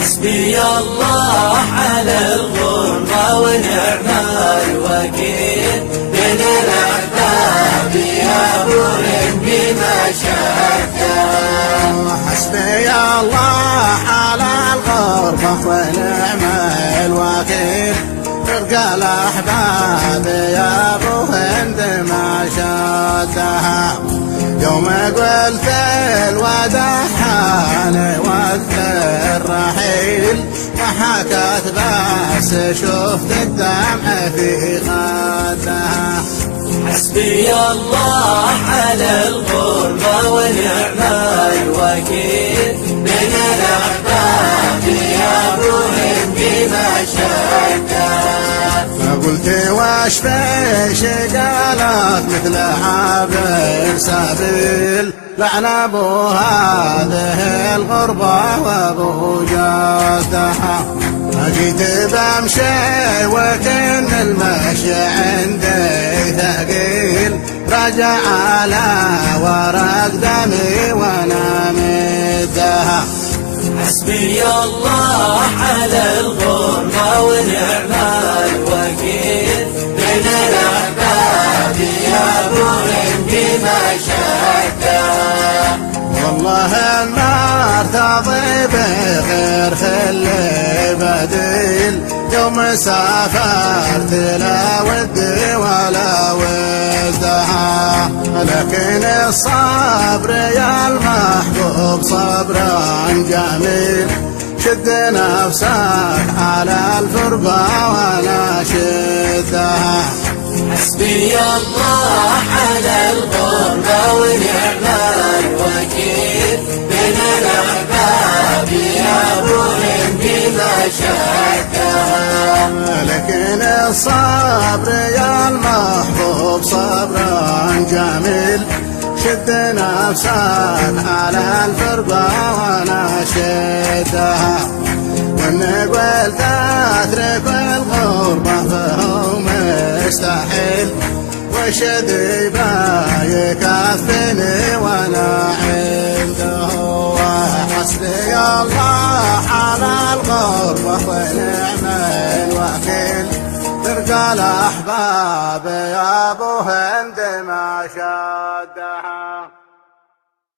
حسبي الله على الغربة ونعم الوكيل من الأحباب يا برم بما شاء. حسبي الله على الغربة ونعم الوكيل تلقى الأحباب يا أبو هند ما شادها. يوم قلت الوداع حاني واذكر رحيل وحكت بس شفت الدمع في خدها. حسبي الله على الغربة ونعم الوكيل من الأحباب يا برم بما شاء. قلت واش فيش قالت مثل عابر سبيل لعن ابو هذه الغربة وابو جادها. جيت بمشي وكن المشي عندي ثقيل رجع على ورق دمي وانا مدها. حسبي الله على الغربة ونعم الوكيل من الأحباب يا برم بما شاء. والله النار تضيب غير خلي بديل يوم سافرت لا ودي ولا ودها. لكن الصبر يا المحبوب صبرا جميل شد نفسك على الفرقة ولا شدها. حسبي الله على الغربة ونعم الوكيل من الأحباب يا برم بما شاء. لكن الصبر يا المحبوب صبرا جميل شد نفسك على الفرقة وانا شدها. وان قلت اترك الغربة فهو مستحيل وش ذيبا يكفني وانا عنده. حسبي الله على الغربة ونعم الوكيل تلقى الأحباب يا أبو هند ما شادها.